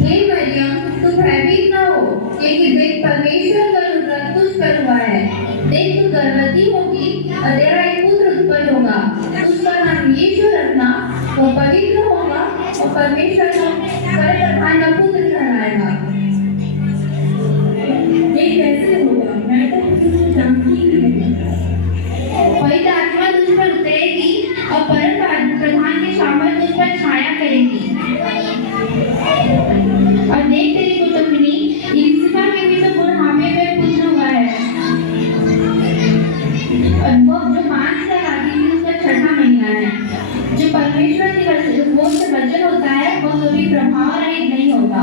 हे मरियम, तू भयभीत न हो, क्योंकि देख परमेश्वर का अनुग्रह तुझ पर हुआ है। देख तू गर्भवती होगी और तेरा एक पुत्र उत्पन्न होगा, उसका नाम यीशु रखना। वो पवित्र होगा और परमेश्वर का सर्वप्रधान का पुत्र कहलाएगा। ये कैसे होगा? मैं तो कुछ जानती ही नहीं। पवित्र आत्मा तुझ पर उतरेगी और परम प्रधान की सामर्थ तुझ पर छाया करेगी। और देख तेरी कुटुंबिनी इलिसाबेथ के भी तो बुढ़ापे में पुत्र हुआ है, और वो जो 5 साल आगे थी उसका 6वां महीना है। जो परमेश्वर की गोद से वचन होता है वो कभी प्रभाव रहित नहीं होता।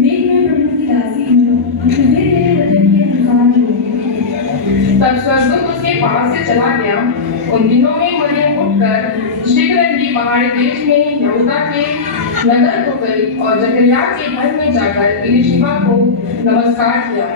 देख मैं प्रभु की दासी हूँ, मुझे तेरे वचन के अनुसार हो। तब स्वर्गदूत उसके पास से चला गया। उन दिनों में मरियम उठकर शीघ्र ही पहाड़ी देश में यहूदा के नगर को गई और जकरिया के घर में जाकर इलिशिबा को नमस्कार किया।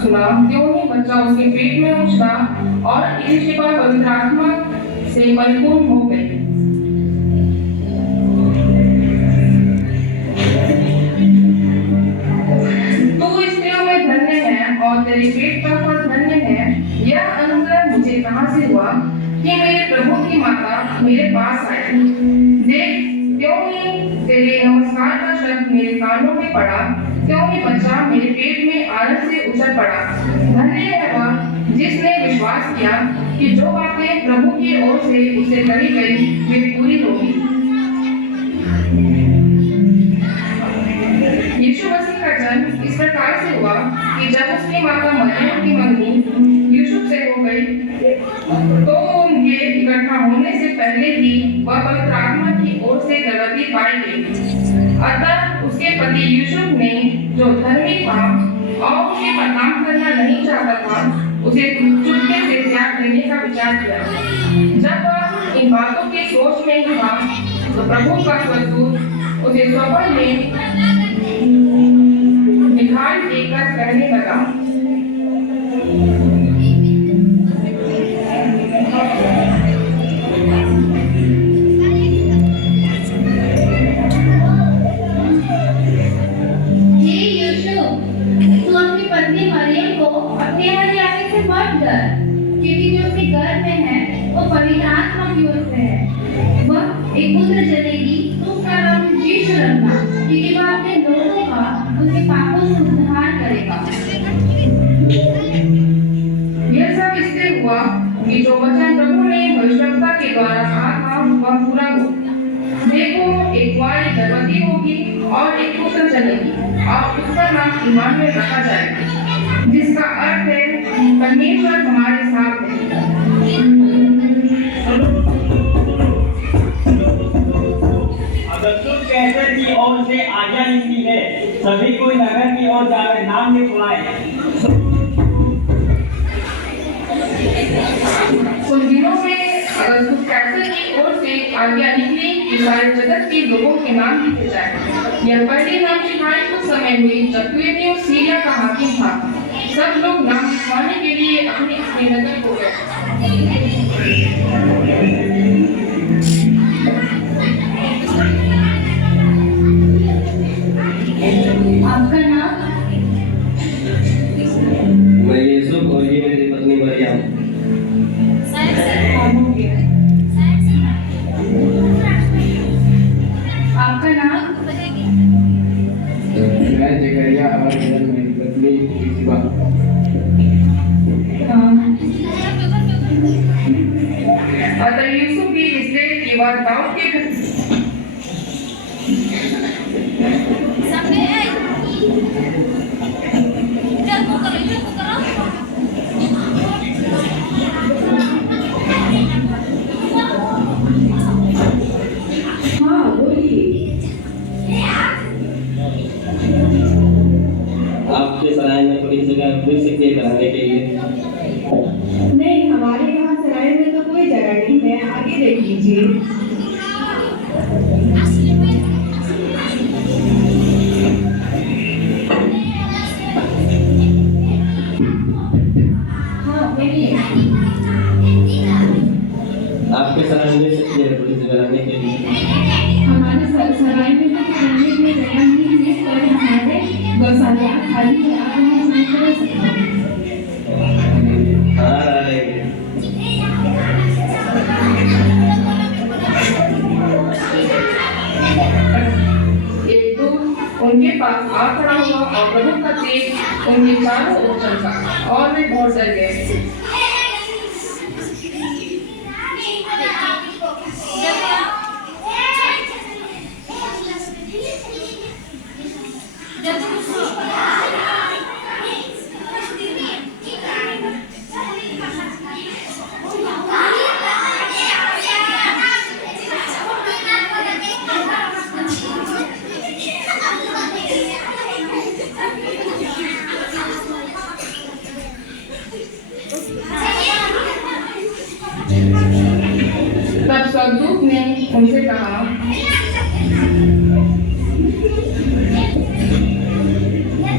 सुना, त्यों ही बच्चा उसके पेट में उछला और इलिशिबा पवित्र आत्मा से परिपूर्ण हो गई। तू स्त्रियों में धन्य है और तेरे पेट का फल धन्य है। यह अनुग्रह मुझे कहाँ से हुआ कि मेरे प्रभु की माता मेरे पास आई। देख, त्यों ही तेरे नमस्कार का शब्द मेरे कानों में पड़ा, क्यों ही बच्चा मेरे पेट में आनंद से उछल पड़ा। धन्य है वह जिसने विश्वास किया कि जो बातें प्रभु की ओर से उसे कही गई वे पूरी होगी। यीशु मसीह का जन्म इस प्रकार से हुआ कि जब उसकी माता मरियम की मंगनी यूसुफ से हो गई तो उनके इकट्ठा होने से पहले ही वह पवित्र आत्मा की ओर से गर्भवती पाई गई। अतः उसके पति यूसुफ ने जो धर्मी था और उसे बदनाम करना नहीं चाहता था, उसे चुपके से त्याग देने का विचार किया। जब वह इन बातों की सोच में ही था तो प्रभु का स्वर्गदूत उसे स्वप्न में दिखाई देकर कहने लगा, क्योंकि जो उसके गर्भ में है वो पवित्र आत्मा की ओर से है। वह एक पुत्र जनेगी, तो उसका नाम यीशु रखना, क्योंकि वह अपने लोगों का उनके पापों से उद्धार करेगा। यह सब इसलिए हुआ कि जो वचन प्रभु ने भविष्यवक्ता के द्वारा कहा था वह पूरा हो। देखो, एक कुंवारी गर्भवती होगी और एक पुत्र जनेगी और उसका नाम इम्मानुएल रखा जाएगा, जिसका अर्थ है परमेश्वर हमारे साथ है। अगर तुम कैसर की ओर से आज्ञा लिखी है, सभी कोई नगर की ओर जाकर नाम लिखवाए। उन दिनों में अगर कुछ कैसर की ओर से आज्ञा निकली कि सारे जगत के लोगों के नाम लिखे जाए। यह पहले नाम लिखाई उस समय हुई जब क्लेवियस सीरिया का हाकिम था। सब लोग नाम लिखवाने के लिए अपने अपने नगर को गए। आपका नाम? मैं यूसुफ और ये मेरी पत्नी मरियम। आपका नाम? मैं जकरिया और मेरी पत्नी इलिशिबा। अतः यूसुफ भी इसलिए कि वह दाऊद के घर जगह मिल सकती है कराने के लिए? नहीं, हमारे यहाँ सराय में तो कोई जगह नहीं है, आगे देख लीजिए। हाँ, बोलिए। आपके सराय मिल सकती है पुलिस कराने के लिए? हमारे सराय में तो रहने के लिए जगह नहीं है, पर हमारे गौशाला खाली है, आप हमें इसमें कर सकते हैं। हाँ, आ रहेंगे। एक तो उनके पास आ खड़ा हुआ और प्रभु का तेज उनके चारों ओर चमका और वे बहुत डर गए। तब स्वर्गदूत ने उनसे कहा,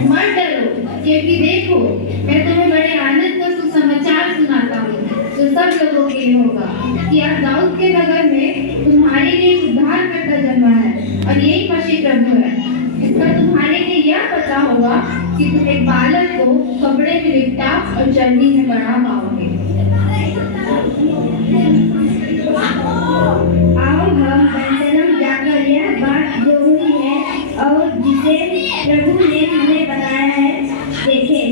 मत डरो, क्योंकि देखो मैं तुम्हें बड़े आनंद का सुसमाचार सुनाता हूँ जो सब लोगों के लिए होगा कि आज दाऊद के नगर में तुम्हारे लिए उद्धारकर्ता जन्मा है और यही मसीह प्रभु है। इसका तुम्हारे लिए यह पता होगा कि तुम एक बालक को कपड़े में लिपटा और चलनी में बढ़ा पाओगे। आओ हम बेतलेहम जाकर यह बात जो हुई है और जिसे प्रभु ने हमें बताया है देखें।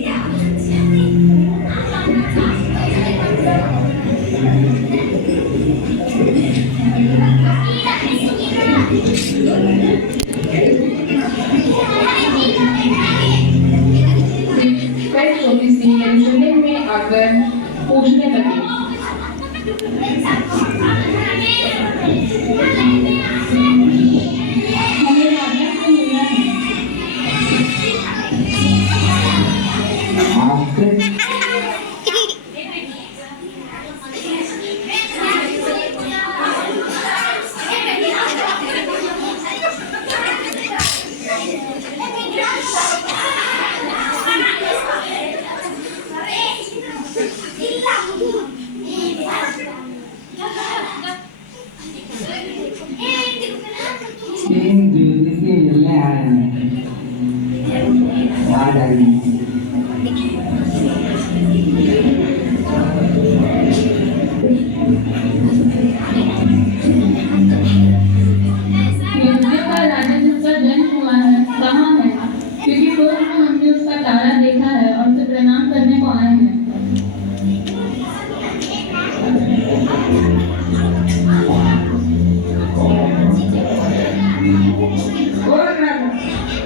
कई छोटी सी यरूशलेम में आकर पूछने लगी, हमें राजा से मिलना है। तीन ज्योतिषी मिलने आए हैं, आ जाइए। यहूदियों का राजा जिसका जन्म हुआ है कहाँ है? क्योंकि पूर्व में हमने उसका तारा देखा है और उसे प्रणाम करने को आए हैं।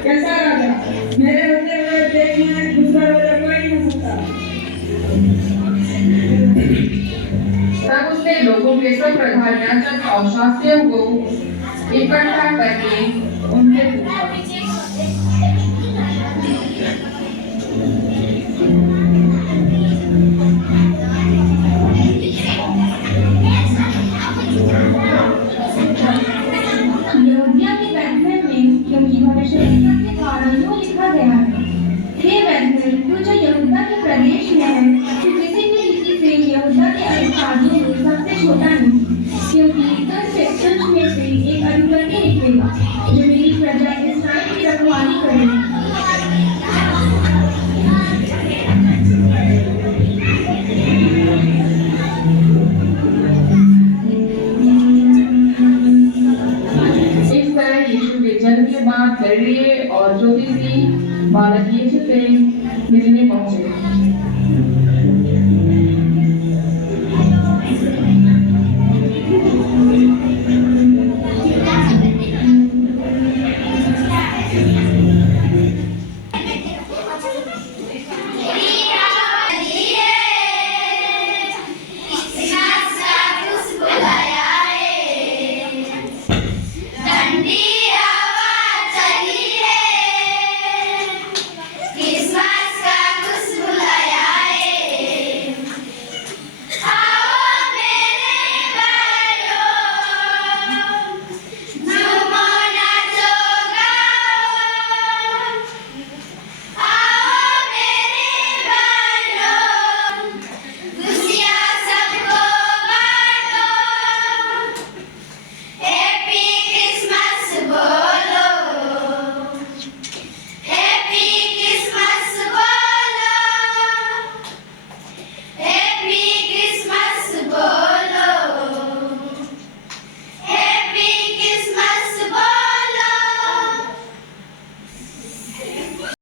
कैसा राजा? मेरे होते हुए देखने दूसरा राजा कोई नहीं हो सकता। तब उसने लोगों के सब प्रधान याजक और शास्त्रियों को इकट्ठा करके उनसे पूछा, यहूदिया के बेतलेहम में क्योंकि भविष्यवक्ता के द्वारा यूं लिखा गया है, हे बेतलेहम तू जो यहूदा के प्रदेश में है, तू किसी भी रीति से यहूदा के अधिकारियों में सबसे छोटा नहीं, क्योंकि तुझ में से एक अधिपति निकलेगा जो मेरी प्रजा इस्राएल की रखवाली करेगा। इस तरह यीशु के जन्म के बाद गलीले और ज्योतिषी बालक यीशु से मिलने पहुंचे।